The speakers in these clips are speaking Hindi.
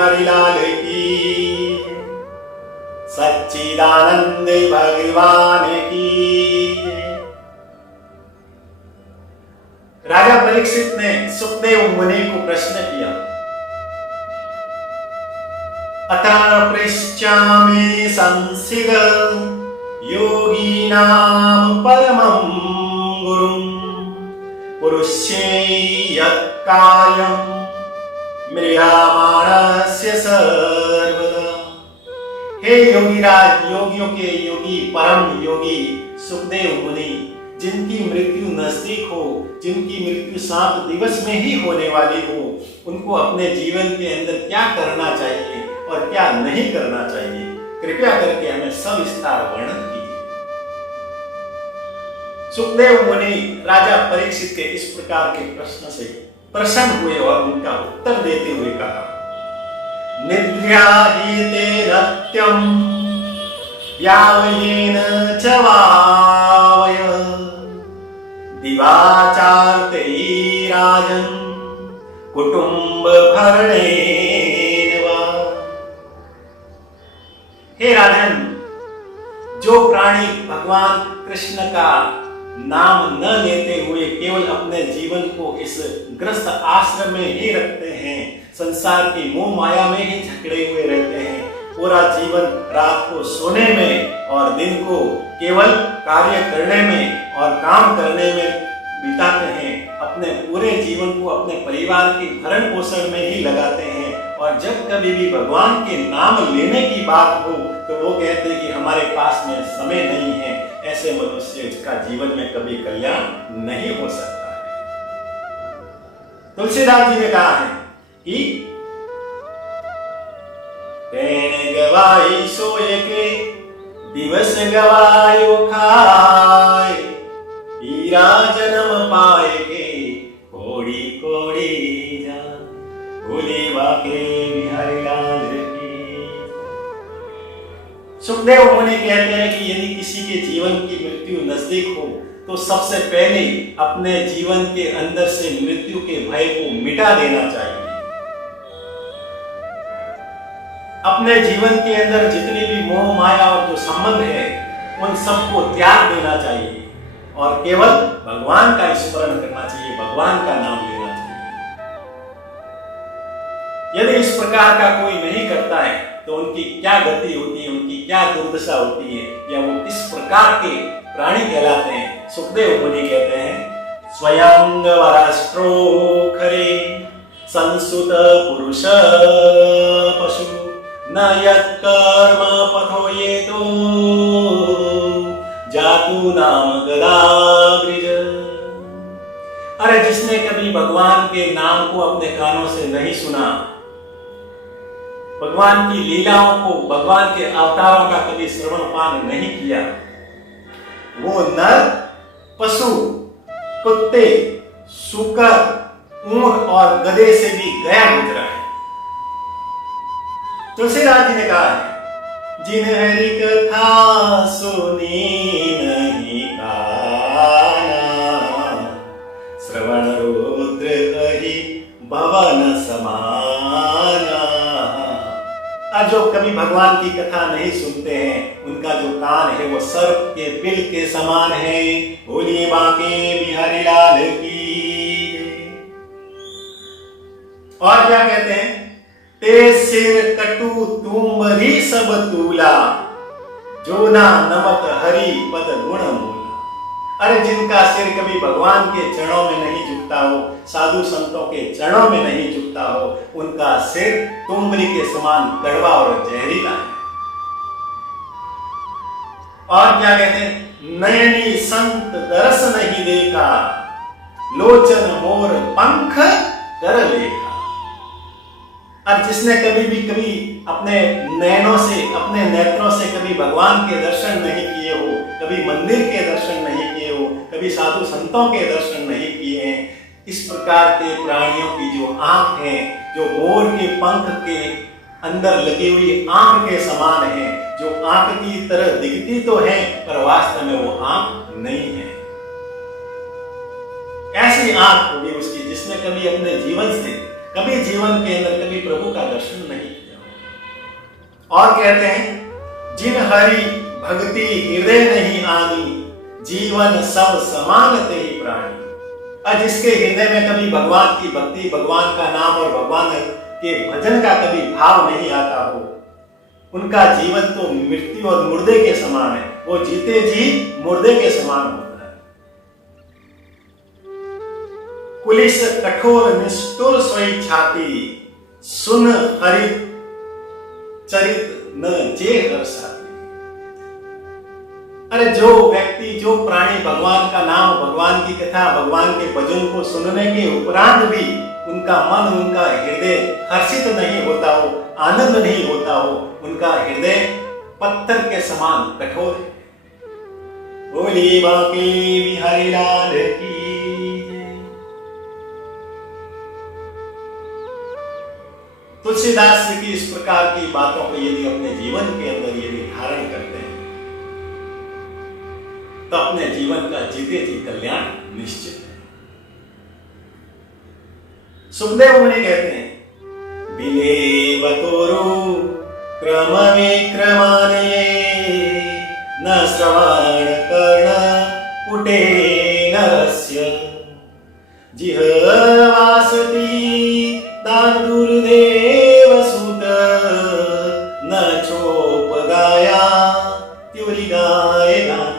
बिहारी लाल की, सच्चिदानंद भगवान की। राजा परीक्षित ने सुखदेव मुनि को प्रश्न किया, अतः पृच्छामि संसिद्ध योगीनां परमं गुरुं, पुरुषे यत्कार्यं म्रियमाणस्य सर्वदा। हे योगीराज, योगियों के योगी, परम योगी सुखदेव मुनि, जिनकी मृत्यु नजदीक हो, जिनकी मृत्यु 7 दिवस में ही होने वाली हो, उनको अपने जीवन के अंदर क्या करना चाहिए और क्या नहीं करना चाहिए, कृपया करके हमें सविस्तार वर्णन कीजिए। सुखदेव मुनि राजा परीक्षित के इस प्रकार के प्रश्न से प्रसन्न हुए और उनका उत्तर देते हुए कहा, निद्राहीते रत्यं यावयेन च वावय, दिवाचार्ते राजन् कुटुंब भरणेन वा। हे राजन, जो प्राणी भगवान कृष्ण का नाम न लेते हुए केवल अपने जीवन को इस ग्रस्त आश्रम में ही रखते हैं, संसार की मोह माया में ही झकड़े हुए रहते हैं, पूरा जीवन रात को सोने में और दिन को केवल कार्य करने में और काम करने में बिताते हैं, अपने पूरे जीवन को अपने परिवार के भरण पोषण में ही लगाते हैं, और जब कभी भी भगवान के नाम लेने की बात हो तो वो कहते हैं कि हमारे पास में समय नहीं है। ऐसे मनुष्य का जीवन में कभी कल्याण नहीं हो सकता है। तुलसीदास जी ने कहा है कि तेन गवाई सोए के दिवस गवायो खाए, हीरा जन्म पाए के कोड़ी कोड़ी जा, भोले बाके बिहारी लाल की। सुखदेव मुनि कहते हैं कि यदि किसी के जीवन की मृत्यु नजदीक हो तो सबसे पहले अपने जीवन के अंदर से मृत्यु के भय को मिटा देना चाहिए। अपने जीवन के अंदर जितनी भी मोह माया और जो संबंध है उन सबको त्याग देना चाहिए और केवल भगवान का स्मरण करना चाहिए, भगवान का नाम लेना चाहिए। यदि इस प्रकार का कोई नहीं करता है तो उनकी क्या गति होती है, उनकी क्या दुर्दशा होती है, या वो किस प्रकार के प्राणी कहलाते हैं। सुखदेव मुनि कहते हैं, स्वयं वराष्ट्रो खरे संसुत पुरुष पशु, न यत्कर्म पथो ये तो जातु नाम गदाब्रिज। अरे जिसने कभी भगवान के नाम को अपने कानों से नहीं सुना, भगवान की लीलाओं को, भगवान के अवतारों का कभी श्रवण पान नहीं किया, वो नर पशु, कुत्ते, सूकर, ऊंट और गधे से भी गया गुजरा है। तुलसीदास जी ने कहा है, जिन हरि कथा सुनी नहीं काना, श्रवण रुद्र कही भवन समाना। और जो कभी भगवान की कथा नहीं सुनते हैं उनका जो कान है वो सर्प के बिल के समान है। भोले बाके बिहारी लाल की। और क्या कहते हैं, ते सिर कटु तुमरी सब तूला, जो ना नमक हरि पद गुण मूला। अरे जिनका सिर कभी भगवान के चरणों में नहीं झुकता हो, साधु संतों के चरणों में नहीं झुकता हो, उनका सिर तुमरी के समान कड़वा और जहरीला है। और क्या कहते हैं, नयनी संत दरस नहीं देखा, लोचन मोर पंख कर लेखा। और जिसने कभी अपने नयनों से, अपने नेत्रों से कभी भगवान के दर्शन नहीं किए हो, कभी मंदिर के दर्शन नहीं किए हो, कभी साधु संतों के दर्शन नहीं किए हैं, इस प्रकार के प्राणियों की जो आंख है, जो मोर के पंख के अंदर लगी हुई आंख के समान है, जो आंख की तरह दिखती तो है पर वास्तव में वो आंख नहीं है। ऐसी आंख होगी उसकी जिसने कभी अपने जीवन से कभी जीवन के अंदर कभी प्रभु का दर्शन नहीं किया। और कहते हैं, जिन हरि भक्ति हृदय नहीं आनी, जीवन सब समान ते ही प्राणी। और जिसके हृदय में कभी भगवान की भक्ति, भगवान का नाम और भगवान के भजन का कभी भाव नहीं आता हो, उनका जीवन तो मृत्यु और मुर्दे के समान है। वो जीते जी मुर्दे के समान होता है। पुलिस कठोर निष्ठुर सोई छाती, सुन हरि चरित न जे हर साथी। अरे जो व्यक्ति, जो प्राणी भगवान का नाम, भगवान की कथा, भगवान के भजन को सुनने के उपरांत भी उनका मन, उनका हृदय हर्षित नहीं होता हो, आनंद नहीं होता हो, उनका हृदय पत्थर के समान कठोर है। बोली बांके बिहारी लाल की जय। तुलसीदास जी की इस प्रकार की बातों को यदि अपने जीवन के अंदर यदि धारण करते हैं तो अपने जीवन का जीते जी कल्याण निश्चित है। सुखदेव मुनि कहते हैं, बिलेव तोरु क्रम विक्रमाने, न श्रवण कर्ण पुटे नरस्य, जिह्वासति दादुर्देव सुत, न चोप गाया त्युरी गाय गाता।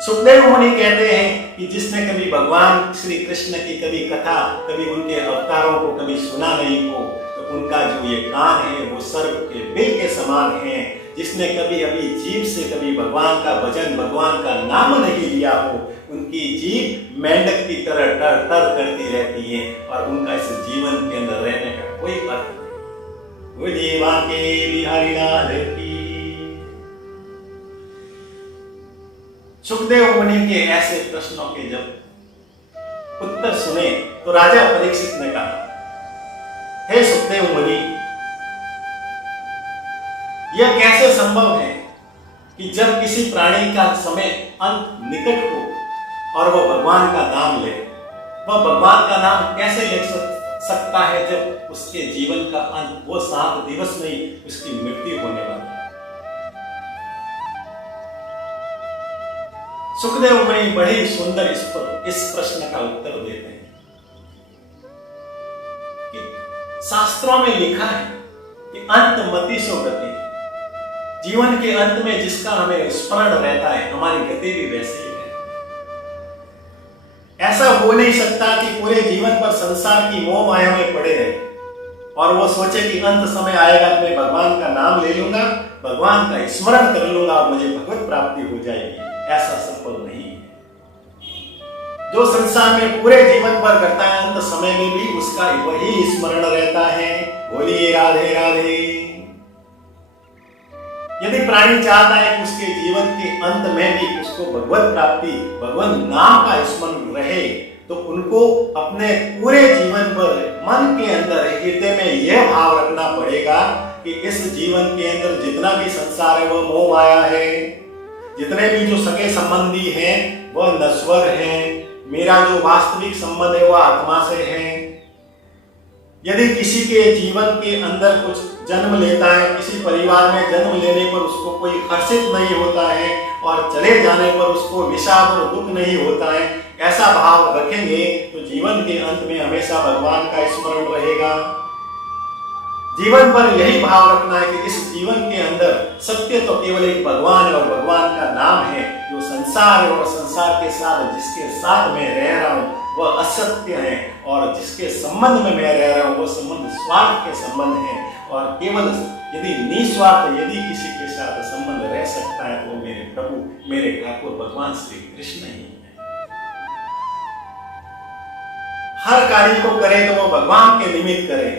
सुखदेव मुनि कहते हैं कि जिसने कभी भगवान श्री कृष्ण की कभी कथा, कभी उनके अवतारों को कभी सुना नहीं हो, तो उनका जो ये कान है वो सर्प के बिल के समान है। जिसने कभी अभी जीभ से कभी भगवान का भजन, भगवान का नाम नहीं लिया हो, उनकी जीभ मेंढक की तरह टर टर करती रहती है और उनका इस जीवन के अंदर रहने का कोई अर्थ नहीं। वो जीवा के बिहारी लाल की। सुखदेव मुनि के ऐसे प्रश्नों के जब उत्तर सुने तो राजा परीक्षित ने कहा, हे सुखदेव मुनि, यह कैसे संभव है कि जब किसी प्राणी का समय अंत निकट हो और वह भगवान का नाम ले, वह भगवान का नाम कैसे ले सकता है जब उसके जीवन का अंत वो 7 दिवस में ही उसकी मृत्यु होने वाली है। सुखदेव मुनि बड़े सुंदर इस प्रश्न का उत्तर देते हैं कि शास्त्रों में लिखा है कि अंत मति सो गति, जीवन के अंत में जिसका हमें स्मरण रहता है, हमारी गति भी वैसे ही है। ऐसा हो नहीं सकता कि पूरे जीवन पर संसार की मोह माया में पड़े रहे और वो सोचे कि अंत समय आएगा तो मैं भगवान का नाम ले लूंगा, भगवान का स्मरण कर लूंगा और मुझे भगवत प्राप्ति हो जाएगी। ऐसा संभव नहीं है। जो संसार में पूरे जीवन भर करता है, अंत समय में भी उसका वही स्मरण रहता है। बोलिए राधे राधे। यदि प्राणी चाहता है कि उसके जीवन के अंत में भी उसको भगवत प्राप्ति, भगवान नाम का स्मरण रहे, तो उनको अपने पूरे जीवन पर मन के अंदर, हृदय में यह भाव रखना पड़ेगा कि इस जीवन के अंदर जितना भी संसार है वह मोह माया है, जितने भी जो सगे संबंधी हैं वह नश्वर हैं, मेरा जो वास्तविक संबंध है वह आत्मा से है। यदि किसी के जीवन के अंदर कुछ जन्म लेता है, किसी परिवार में जन्म लेने पर उसको कोई हर्षित नहीं होता है और चले जाने पर उसको विषाद और दुख नहीं होता है, ऐसा भाव रखेंगे तो जीवन के अंत में हमेशा भगवान का स्मरण रहेगा। जीवन पर यही भाव रखना है कि इस जीवन के अंदर सत्य तो केवल एक भगवान और भगवान का नाम है। जो संसार है और संसार के साथ जिसके साथ मैं रह रहा हूँ वह असत्य है और जिसके संबंध में मैं रह रहा हूँ वह संबंध स्वार्थ के संबंध है। और केवल यदि निस्वार्थ यदि किसी के साथ संबंध रह सकता है तो मेरे प्रभु, मेरे ठाकुर भगवान श्री कृष्ण ही है। हर कार्य को करे तो वो भगवान के निमित्त करे।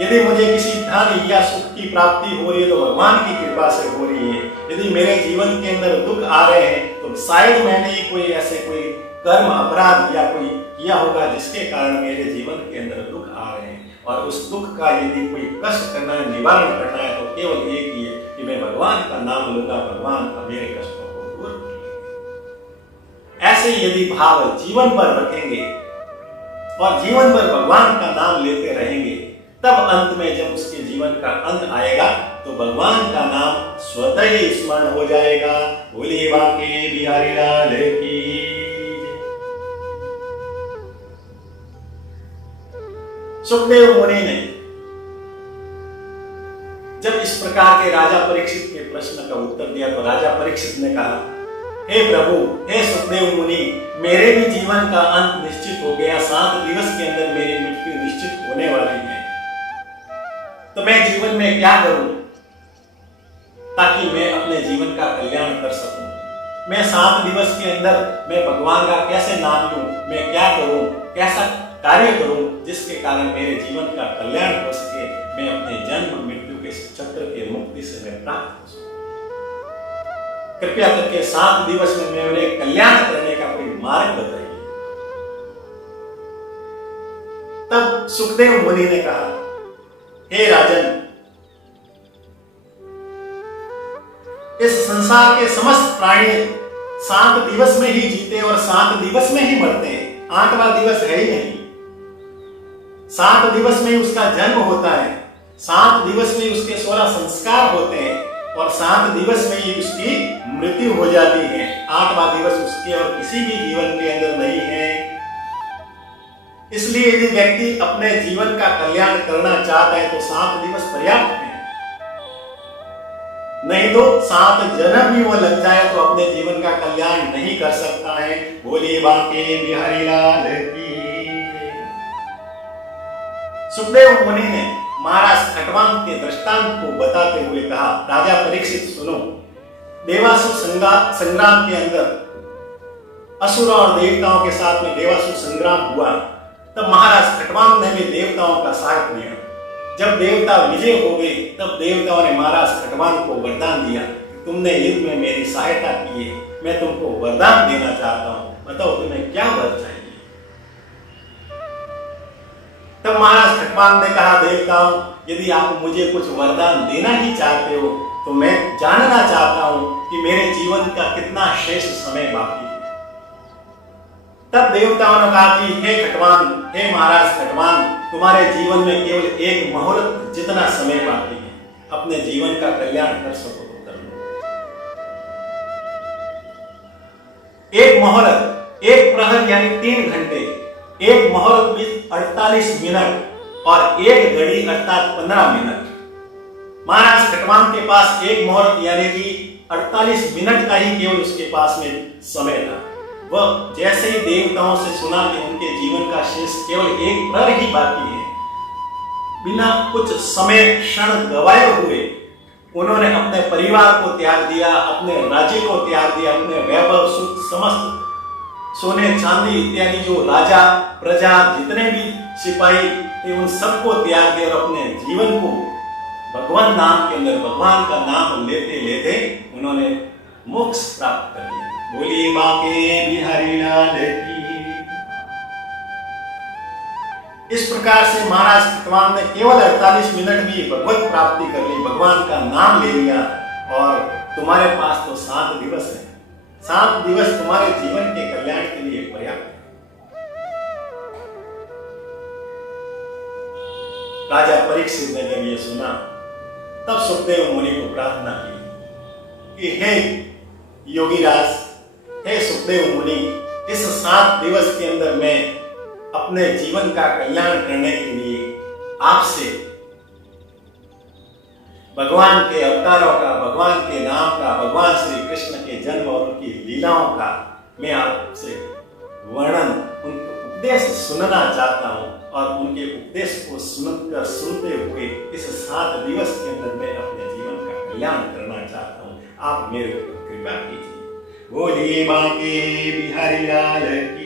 यदि मुझे किसी धन या सुख की प्राप्ति हो रही है तो भगवान की कृपा से हो रही है। यदि मेरे जीवन के अंदर दुख आ रहे हैं तो शायद मैंने ही कोई ऐसे कोई कर्म, अपराध या कोई किया होगा जिसके कारण मेरे जीवन के अंदर दुख आ रहे हैं। और उस दुख का यदि कोई कष्ट करना है, निवारण करना है तो केवल एक ही है कि मैं भगवान का नाम लूंगा, भगवान का मेरे कष्टों को दूर। ऐसे यदि भाव जीवन भर रखेंगे और जीवन भर भगवान का नाम लेते रहेंगे, तब अंत में जब उसके जीवन का अंत आएगा तो भगवान का नाम स्वतः ही स्मरण हो जाएगा। बोलिए बांके बिहारी लाल की। सुखदेव मुनि ने जब इस प्रकार के राजा परीक्षित के प्रश्न का उत्तर दिया तो राजा परीक्षित ने कहा, हे प्रभु, हे सुखदेव मुनि, मेरे भी जीवन का अंत निश्चित हो गया। 7 दिवस के अंदर मेरी मृत्यु निश्चित होने वाली है, तो मैं जीवन में क्या करूं ताकि मैं अपने जीवन का कल्याण कर सकूं। मैं 7 दिवस के अंदर मैं भगवान का कैसे नाम लूं, मैं क्या करूं, कैसा कार्य करूं जिसके कारण मेरे जीवन का कल्याण हो सके, मैं अपने जन्म मृत्यु के चक्र के मुक्ति से मैं प्राप्त हो सकूं। कृपया करके 7 दिवस में मेरे कल्याण करने का कोई मार्ग बताइए। तब सुखदेव मुनि ने कहा, हे राजन, इस संसार के समस्त प्राणी 7 दिवस में ही जीते और 7 दिवस में ही मरते हैं। 8वां दिवस है ही नहीं। 7 दिवस में उसका जन्म होता है, 7 दिवस में उसके 16 संस्कार होते हैं और 7 दिवस में ही उसकी मृत्यु हो जाती है। 8वां दिवस उसके और किसी भी जीवन के अंदर नहीं है। इसलिए यदि व्यक्ति अपने जीवन का कल्याण करना चाहता है तो 7 दिवस पर्याप्त है, नहीं तो 7 जन्म भी वो लग जाए तो अपने जीवन का कल्याण नहीं कर सकता है। बोलिए बांके बिहारी लाल की। सुखदेव मुनि ने महाराज खटवांग के दृष्टांत को बताते हुए कहा, राजा परीक्षित सुनो, देवासुर संग्राम के अंदर असुरों और देवताओं के साथ में देवासुर संग्राम हुआ, तब महाराज खटवांग ने भी देवताओं का साथ दिया। जब देवता विजय हो गए तब देवताओं ने महाराज खटवांग को वरदान दिया, तुमने युद्ध में मेरी सहायता की है, मैं तुमको वरदान देना चाहता हूं, बताओ तुम्हें क्या वर चाहिए। तब महाराज खटवांग ने कहा, देवताओं, यदि आप मुझे कुछ वरदान देना ही चाहते हो तो मैं जानना चाहता हूं कि मेरे जीवन का कितना शेष समय बाकी है। तब देवताओं ने कहा कि हे खटवांग, हे महाराज खटवांग, तुम्हारे जीवन में केवल 1 मुहूर्त जितना समय बाकी है, अपने जीवन का कल्याण कर सको तो कर लो। 1 मुहूर्त, 1 प्रहर यानी 3 घंटे, 1 मुहूर्त में 48 मिनट और 1 घड़ी अर्थात 15 मिनट। महाराज खटवांग के पास 1 मुहूर्त यानी कि 48 मिनट का ही केवल उसके पास में समय था। वह जैसे ही देवताओं से सुना कि उनके जीवन का शेष केवल 1 प्रहर ही बाकी है, बिना कुछ समय क्षण गवाए हुए उन्होंने अपने परिवार को त्याग दिया, अपने राज्य को त्याग दिया, अपने वैभव सुख समस्त सोने चांदी इत्यादि जो राजा प्रजा जितने भी सिपाही थे उन सबको त्याग दिया और अपने जीवन को भगवान नाम के अंदर भगवान का नाम लेते लेते उन्होंने मोक्ष प्राप्त कर लिया। बोलिए बांके बिहारी लाल की। इस प्रकार से महाराज खटवांग ने केवल 48 मिनट में भगवत प्राप्ति कर ली, भगवान का नाम ले लिया और तुम्हारे पास तो 7 दिवस है। 7 दिवस तुम्हारे जीवन के कल्याण के लिए पर्याप्त है। राजा परीक्षित ने जब ये सुना तब सुखदेव मुनि को प्रार्थना की कि हे योगीराज, हे सुखदेव मुनि, इस 7 दिवस के अंदर मैं अपने जीवन का कल्याण करने के लिए आपसे भगवान के अवतारों का, भगवान के नाम का, भगवान श्री कृष्ण के जन्म और उनकी लीलाओं का मैं आपसे वर्णन, उनका उपदेश सुनना चाहता हूं और उनके उपदेश को सुनते हुए इस 7 दिवस के अंदर मैं अपने जीवन का कल्याण करना चाहता हूं। आप मेरे ऊपर कृपा कीजिए। बोलिए बांके बिहारी लाल की।